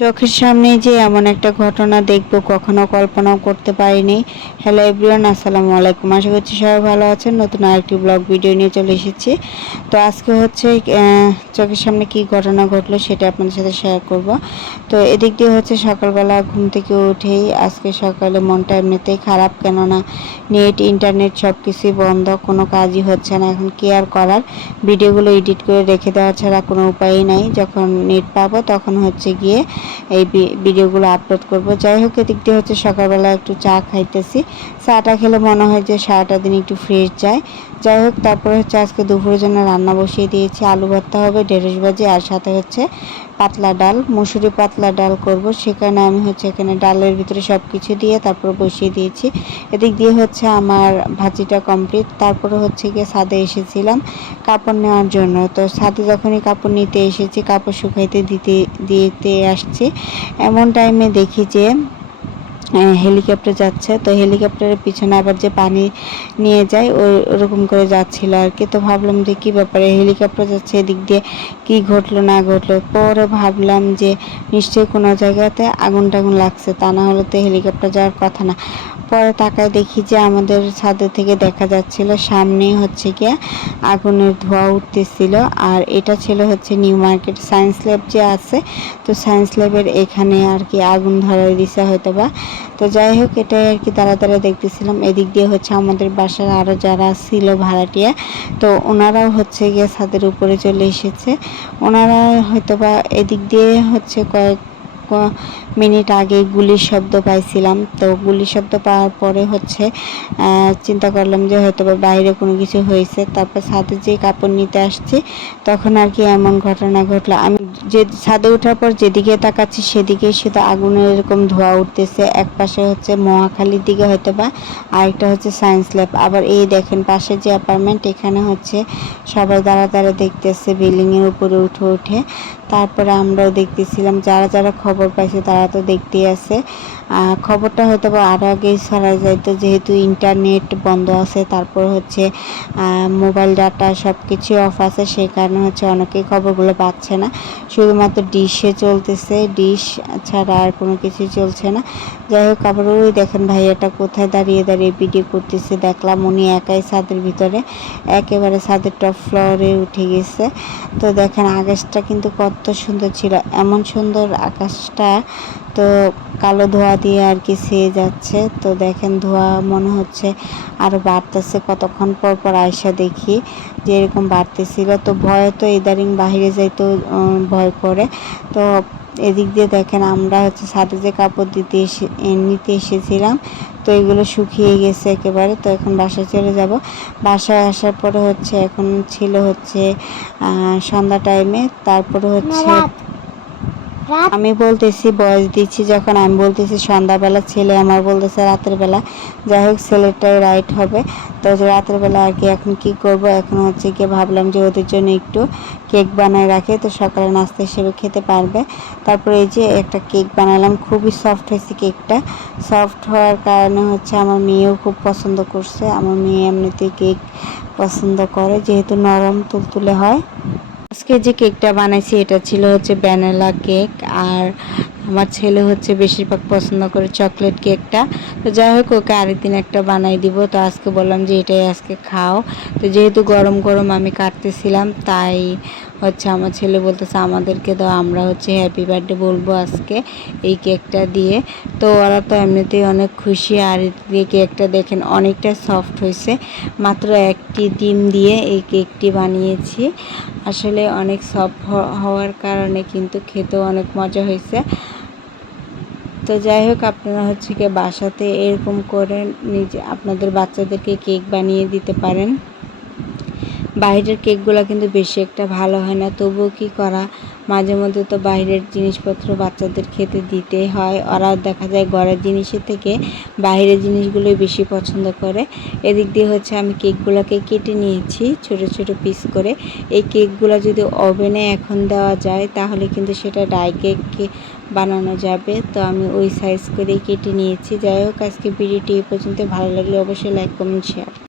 চোখের সামনে যে এমন একটা ঘটনা দেখবো কখনো কল্পনাও করতে পারিনি। হ্যালো এভরিওয়ান, আসসালামু আলাইকুম। আশা করছি সবাই ভালো আছেন। নতুন আরেকটি ব্লগ ভিডিও নিয়ে চলে এসেছি। তো আজকে হচ্ছে চোখের সামনে কি ঘটনা ঘটলো সেটা আপনাদের সাথে শেয়ার করব। তো এদিক দিয়ে হচ্ছে সকালবেলা ঘুম থেকে উঠেই আজকে সকালে মনটা এমনিতেই খারাপ, কেননা নেট ইন্টারনেট সব কিছুই বন্ধ, কোনো কাজই হচ্ছে না। এখন কি আর করার, ভিডিওগুলো এডিট করে রেখে দেওয়া ছাড়া কোনো উপায়ই নাই। যখন নেট পাবো তখন হচ্ছে গিয়ে এই ভিডিওগুলো আপলোড করব। যাই হোক, এদিক দিয়ে হচ্ছে সকালবেলা একটু চা খাইতেছি। চাটা খেলে মনে হয় যে সারাটা দিন একটু ফ্রেশ যায়। যাই হোক, তারপরে হচ্ছে আজকে দুপুরের জন্য রান্না বসিয়ে দিয়েছি। আলু ভর্তা হবে, ঢেঁড়স ভাজি, আর সাথে হচ্ছে পাতলা ডাল, মুসুরি পাতলা ডাল করব। সেখানে আমি হচ্ছে এখানে ডালের ভিতরে সব কিছু দিয়ে তারপর বসিয়ে দিয়েছি। এদিক দিয়ে হচ্ছে আমার ভাজিটা কমপ্লিট। তারপরে হচ্ছে গিয়ে ছাদে এসেছিলাম কাপড় নেওয়ার জন্য। তো ছাদে যখনই কাপড় নিতে এসেছি, কাপড় শুকাইতে দিতে আসছি, এমন টাইমে দেখি যে হেলিকপ্টার যাচ্ছে। তো হেলিকপ্টারের পিছনে আবার যে পানি নিয়ে যায় ওরকম করে যাচ্ছিল আর কি। তো ভাবলাম যে কী ব্যাপারে হেলিকপ্টার যাচ্ছে, এদিক দিয়ে কী ঘটলো না ঘটলো। পরে ভাবলাম যে নিশ্চয়ই কোনো জায়গাতে আগুন টাগুন লাগছে, তা না হলে তো হেলিকপ্টার যাওয়ার কথা না। পরে তাকায় দেখি যে আমাদের ছাদে থেকে দেখা যাচ্ছিল সামনে হচ্ছে গিয়ে আগুনের ধোঁয়া উঠতেছিল। আর এটা ছিল হচ্ছে নিউ মার্কেট সায়েন্স ল্যাব যে আছে, তো সায়েন্স ল্যাবের এখানে আর কি আগুন ধরাই দিছে হয়তো বা। তো যাই হোক, এটাই আর কি দাঁড়া দাঁড়া দেখতেছিলাম। এদিক দিয়ে হচ্ছে আমাদের বাসার আরও যারা ছিল ভাড়াটিয়া, তো ওনারাও হচ্ছে গিয়ে ছাদের উপরে চলে এসেছে। ওনারা হয়তো বা এদিক দিয়ে হচ্ছে কয়েক মিনিট আগে গুলির শব্দ পাইছিলাম। তো গুলির শব্দ পাওয়ার পরে হচ্ছে চিন্তা করলাম যে হয়তো বা বাইরে কোনো কিছু হয়েছে। তারপর ছাদে যে কাপড় নিতে আসছি তখন আর কি এমন ঘটনা ঘটলো। আমি যে ছাদে ওঠার পর যেদিকে তাকাচ্ছি সেদিকেই শুধু আগুনের এরকম ধোঁয়া উঠতেছে। এক পাশে হচ্ছে মহাখালীর দিকে হয়তো বা, আরেকটা হচ্ছে সায়েন্স ল্যাব। আবার এই দেখেন পাশে যে অ্যাপার্টমেন্ট, এখানে হচ্ছে সবাই দাঁড়া দাঁড়া দেখতেছে বিল্ডিংয়ের উপরে উঠে উঠে। তারপরে আমরাও দেখতেছিলাম, যারা যারা খবর পাইছে তারা তো দেখতেই আছে। খবরটা হয়তো বা আরও আগেই ছড়া যাইতো, যেহেতু ইন্টারনেট বন্ধ আছে, তারপর হচ্ছে মোবাইল ডাটা সব কিছু অফ আছে, সেই কারণে হচ্ছে অনেকেই খবরগুলো পাচ্ছে না। শুধুমাত্র ডিশে চলতেছে, ডিশ ছাড়া আর কোনো কিছুই চলছে না। যাই হোক, আবার ওই দেখেন ভাইয়াটা কোথায় দাঁড়িয়ে দাঁড়িয়ে ভিডিও করতেছে। দেখলাম উনি একাই ছাদের ভিতরে, একেবারে ছাদের টপ ফ্লোরে উঠে গেছে। তো দেখেন আকাশটা কিন্তু কত সুন্দর ছিল, এমন সুন্দর আকাশটা। তো কালো ধোঁয়া দিয়ে আর কি ছেয়ে যাচ্ছে। তো দেখেন ধোঁয়া মনে হচ্ছে আরও বাড়তেছে। কতক্ষণ পর পর আয়সা দেখি যে এরকম বাড়তেছিল। তো ভয় তো ইদারিং বাহিরে যাইতেও ভয় করে। তো এদিক দিয়ে দেখেন আমরা হচ্ছে ছাদে যে কাপড় নিতে এসেছিলাম, তো এগুলো শুকিয়ে গেছে একেবারে। তো এখন বাসায় চলে যাব। বাসায় আসার পরে হচ্ছে এখন ছিল হচ্ছে সন্ধ্যা টাইমে। তারপরে হচ্ছে আমি বলতেছি, বয়স দিচ্ছি যখন আমি বলতেছি সন্ধ্যাবেলা, ছেলে আমার বলতেছে রাতের বেলা। যাই হোক, ছেলেটাই রাইট হবে। তো রাতের বেলা আর কি এখন কি করব, এখন হচ্ছে গিয়ে ভাবলাম যে ওদের জন্য একটু কেক বানায় রাখে, তো সকালে নাস্তা হিসেবে খেতে পারবে। তারপরে এই যে একটা কেক বানালাম, খুবই সফট হয়েছে কেকটা। সফট হওয়ার কারণে হচ্ছে আমার মেয়েও খুব পছন্দ করছে। আমার মেয়ে এমনিতেই কেক পছন্দ করে, যেহেতু নরম তুলতুলে হয়। আজকে যে কেকটা বানাইছি এটা ছিল হচ্ছে ভ্যানিলা কেক, আর আমার ছেলে হচ্ছে বেশিরভাগ পছন্দ করে চকলেট কেকটা। তো যাই হোক, ওকে আরেকদিন একটা বানাই দিব। তো আজকে বললাম যে এটাই আজকে খাও। তো যেহেতু গরম গরম আমি কাটতেছিলাম, তাই হচ্ছে আমার ছেলে বলতেছে আমাদেরকে দাও, আমরা হচ্ছে হ্যাপি বার্থডে বলবো আজকে এই কেকটা দিয়ে। তো ওরা তো এমনিতেই অনেক খুশি। আর এই কেকটা দেখেন অনেকটা সফট হয়েছে। মাত্র একটি ডিম দিয়ে এই কেকটি বানিয়েছি। আসলে অনেক সফট হওয়ার কারণে কিন্তু খেতেও অনেক মজা হয়েছে। তো যাই হোক, আপনারা হচ্ছে কি বাসাতে এরকম করে নিজে আপনাদের বাচ্চাদেরকে কেক বানিয়ে দিতে পারেন। বাইরের কেকগুলো কিন্তু বেশি একটা ভালো হয় না, তবুও কি করা, মাঝে মধ্যে তো বাইরের জিনিসপত্র বাচ্চাদের খেতে দিতেই হয়। ওরা দেখা যায় ঘরের জিনিসের থেকে বাইরের জিনিসগুলোই বেশি পছন্দ করে। এদিক দিয়ে হচ্ছে আমি কেকগুলোকে কেটে নিয়েছি ছোট ছোট পিস করে। এই কেকগুলো যদি ওভেনে এখন দেওয়া যায় তাহলে কিন্তু সেটা ডাই কেক বানানো যাবে। তো আমি ওই সাইজ করেই কেটে নিয়েছি। যাই হোক, আজকে ভিডিওটি এই পর্যন্ত। ভালো লাগলে অবশ্যই লাইক কমেন্ট শেয়ার।